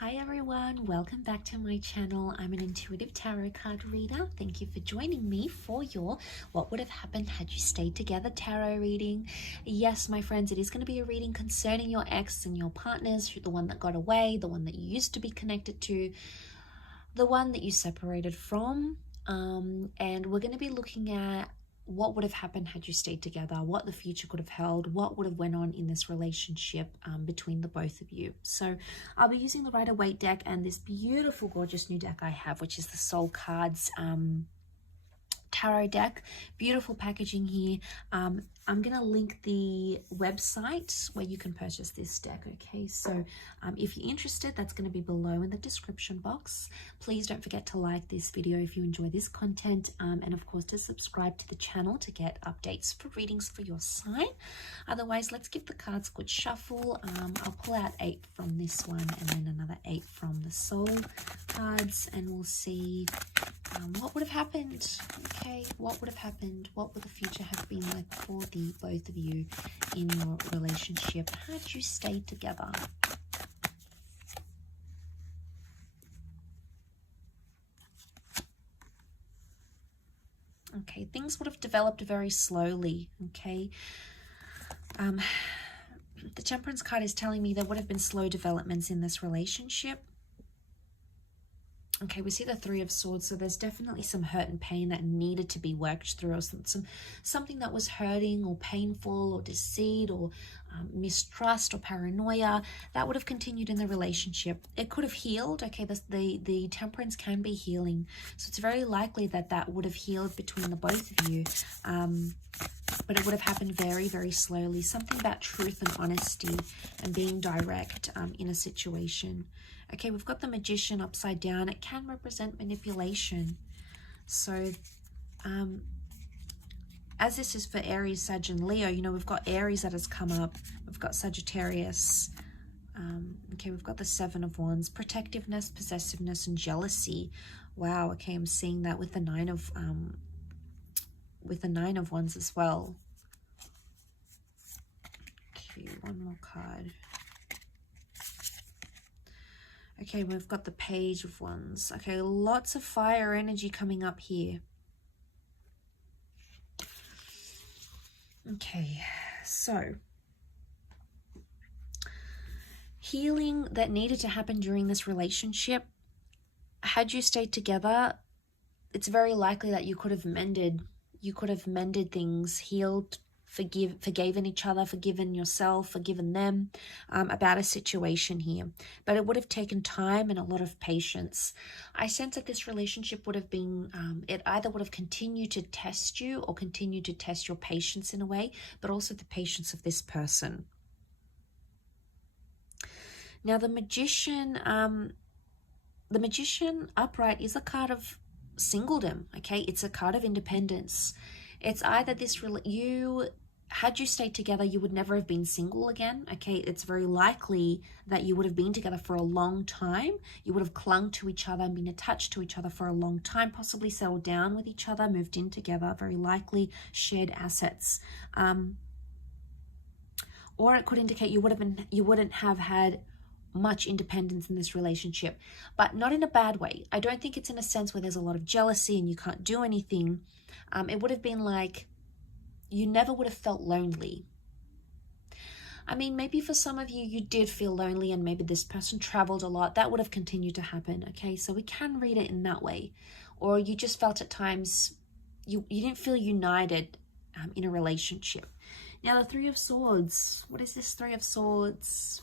Hi everyone, welcome back to my channel. I'm an intuitive tarot card reader. Thank you for joining me for your What Would Have Happened Had You Stayed Together tarot reading. Yes, my friends, it is going to be a reading concerning your ex and your partners, the one that got away, the one that you used to be connected to, the one that you separated from. And we're going to be looking at what would have happened had you stayed together, what the future could have held, what would have went on in this relationship between the both of you. So I'll be using the Rider-Waite deck and this beautiful, gorgeous new deck I have, which is the Soul Cards tarot deck. Beautiful packaging here. I'm gonna link the website where you can purchase this deck. Okay, so if you're interested, that's going to be below in the description box. Please don't forget to like this video if you enjoy this content, and of course to subscribe to the channel to get updates for readings for your sign. Otherwise, let's give the cards a good shuffle. I'll pull out 8 from this one and then another 8 from the Soul cards, and we'll see what would have happened. Okay, what would have happened? What would the future have been like for the both of you in your relationship had you stayed together? Okay, things would have developed very slowly. Okay, the Temperance card is telling me there would have been slow developments in this relationship. Okay, we see the Three of Swords, so there's definitely some hurt and pain that needed to be worked through, or something that was hurting or painful or deceit or mistrust or paranoia that would have continued in the relationship. It could have healed. Okay, the Temperance can be healing, so it's very likely that that would have healed between the both of you, but it would have happened very, very slowly. Something about truth and honesty and being direct in a situation. Okay, we've got the Magician upside down. It can represent manipulation. So, as this is for Aries, Sag, and Leo, you know, we've got Aries that has come up. We've got Sagittarius. Okay, we've got the Seven of Wands. Protectiveness, possessiveness, and jealousy. Wow, okay, I'm seeing that with the Nine of Wands as well. Okay, one more card. Okay, we've got the Page of Wands. Okay, lots of fire energy coming up here. Okay, so healing that needed to happen during this relationship. Had you stayed together, it's very likely that you could have mended things, healed, forgiven each other, forgiven yourself, forgiven them about a situation here. But it would have taken time and a lot of patience. I sense that this relationship would have been, it either would have continued to test you or continued to test your patience in a way, but also the patience of this person. Now the Magician upright is a card of singledom. Okay, it's a card of independence. It's either had you stayed together, you would never have been single again. Okay, it's very likely that you would have been together for a long time. You would have clung to each other and been attached to each other for a long time, possibly settled down with each other, moved in together, very likely shared assets. Or it could indicate you wouldn't have had much independence in this relationship, but not in a bad way. I don't think it's in a sense where there's a lot of jealousy and you can't do anything. It would have been like you never would have felt lonely. I mean, maybe for some of you, you did feel lonely and maybe this person traveled a lot. That would have continued to happen, okay? So we can read it in that way. Or you just felt at times you didn't feel united in a relationship. Now, the Three of Swords. What is this Three of Swords?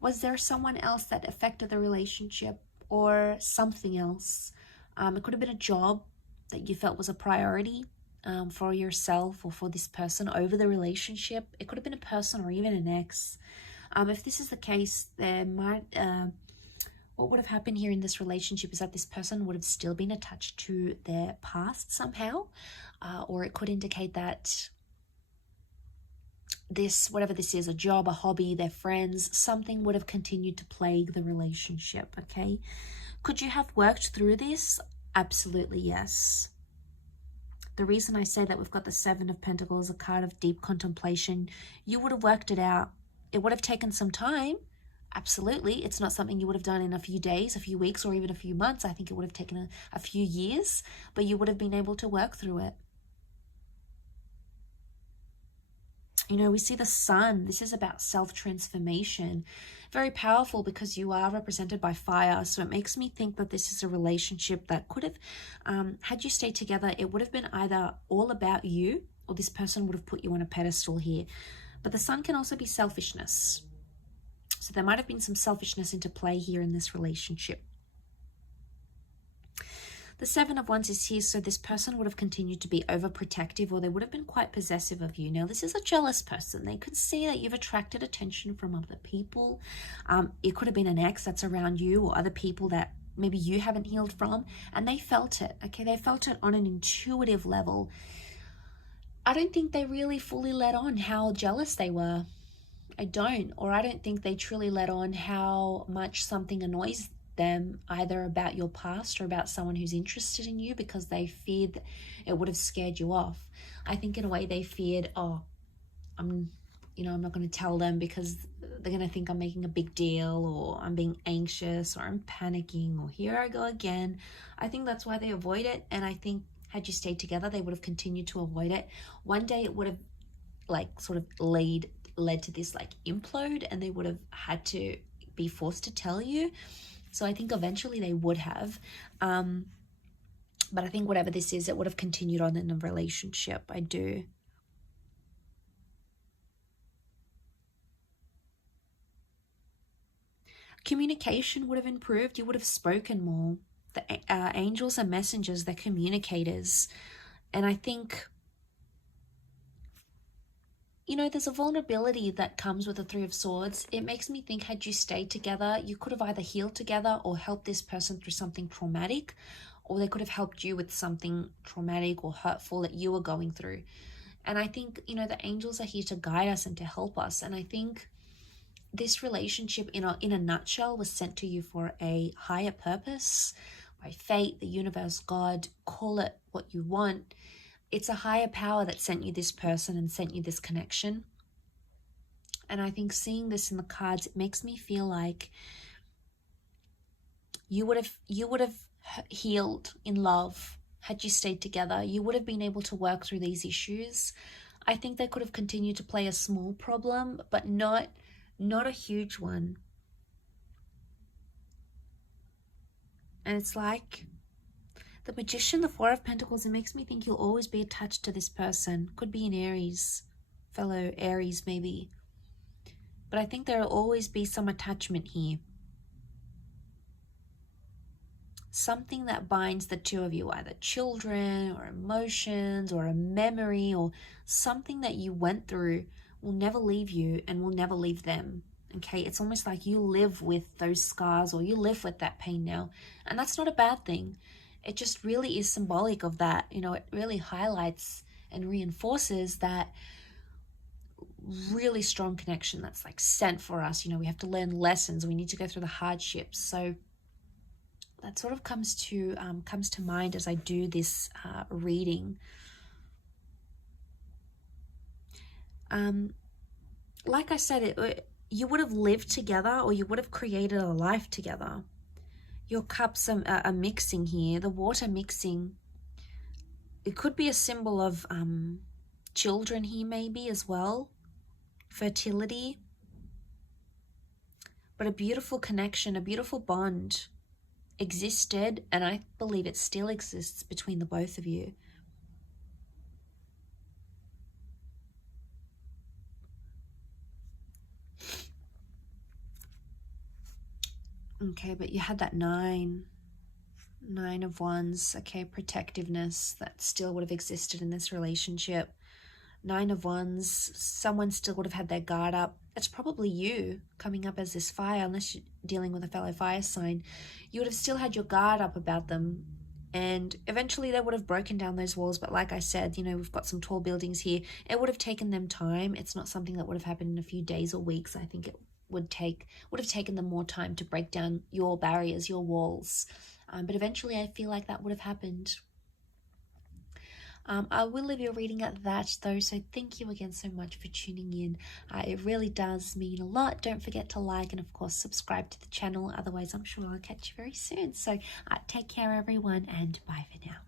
Was there someone else that affected the relationship or something else? It could have been a job that you felt was a priority for yourself or for this person over the relationship. It could have been a person or even an ex. If this is the case, there might what would have happened here in this relationship is that this person would have still been attached to their past somehow, or it could indicate that whatever this is, a job, a hobby, their friends, something would have continued to plague the relationship. Okay, could you have worked through this? Absolutely yes. The reason I say that we've got the Seven of Pentacles, a card of deep contemplation, you would have worked it out. It would have taken some time, Absolutely, it's not something you would have done in a few days, a few weeks, or even a few months. I think it would have taken a few years, but you would have been able to work through it. You know, we see the sun. This is about self-transformation. Very powerful because you are represented by fire. So it makes me think that this is a relationship that could have, had you stayed together, it would have been either all about you or this person would have put you on a pedestal here. But the sun can also be selfishness. So there might have been some selfishness into play here in this relationship. The Seven of Wands is here, so this person would have continued to be overprotective, or they would have been quite possessive of you. Now, this is a jealous person. They could see that you've attracted attention from other people. It could have been an ex that's around you or other people that maybe you haven't healed from, and they felt it, okay? They felt it on an intuitive level. I don't think they really fully let on how jealous they were. I don't think they truly let on how much something annoys them, either about your past or about someone who's interested in you, because they feared that it would have scared you off. I think in a way they feared, oh, I'm not going to tell them because they're going to think I'm making a big deal, or I'm being anxious, or I'm panicking, or here I go again. I think that's why they avoid it. And I think had you stayed together, they would have continued to avoid it. One day it would have sort of led to this implode, and they would have had to be forced to tell you. So I think eventually they would have, but I think whatever this is, it would have continued on in the relationship. I do. Communication would have improved. You would have spoken more. The angels are messengers, they're communicators. And I think, you know, there's a vulnerability that comes with the Three of Swords. It makes me think, had you stayed together, you could have either healed together or helped this person through something traumatic, or they could have helped you with something traumatic or hurtful that you were going through. And I think, you know, the angels are here to guide us and to help us. And I think this relationship in a nutshell was sent to you for a higher purpose, by fate, the universe, God, call it what you want. It's a higher power that sent you this person and sent you this connection. And I think seeing this in the cards, it makes me feel like you would have healed in love had you stayed together. You would have been able to work through these issues. I think they could have continued to play a small problem, but not a huge one. And it's like the Magician, the Four of Pentacles, it makes me think you'll always be attached to this person. Could be an Aries, fellow Aries maybe. But I think there will always be some attachment here. Something that binds the two of you, either children or emotions or a memory or something that you went through will never leave you and will never leave them. Okay, it's almost like you live with those scars, or you live with that pain now. And that's not a bad thing. It just really is symbolic of that. You know, it really highlights and reinforces that really strong connection that's sent for us. You know, we have to learn lessons. We need to go through the hardships. So that sort of comes to mind as I do this reading. Like I said, you would have lived together, or you would have created a life together. Your cups are mixing here. The water mixing. It could be a symbol of children here maybe as well. Fertility. But a beautiful connection, a beautiful bond existed, and I believe it still exists between the both of you. Okay, but you had that Nine of Wands. Okay, protectiveness that still would have existed in this relationship. Nine of Wands, someone still would have had their guard up. It's probably you coming up as this fire, unless you're dealing with a fellow fire sign. You would have still had your guard up about them, and eventually they would have broken down those walls. But like I said, you know, we've got some tall buildings here. It would have taken them time. It's not something that would have happened in a few days or weeks. I think it would have taken them more time to break down your barriers, your walls. But eventually I feel like that would have happened. I will leave your reading at that though, so thank you again so much for tuning in. It really does mean a lot. Don't forget to like and of course subscribe to the channel, otherwise I'm sure I'll catch you very soon. So take care everyone, and bye for now.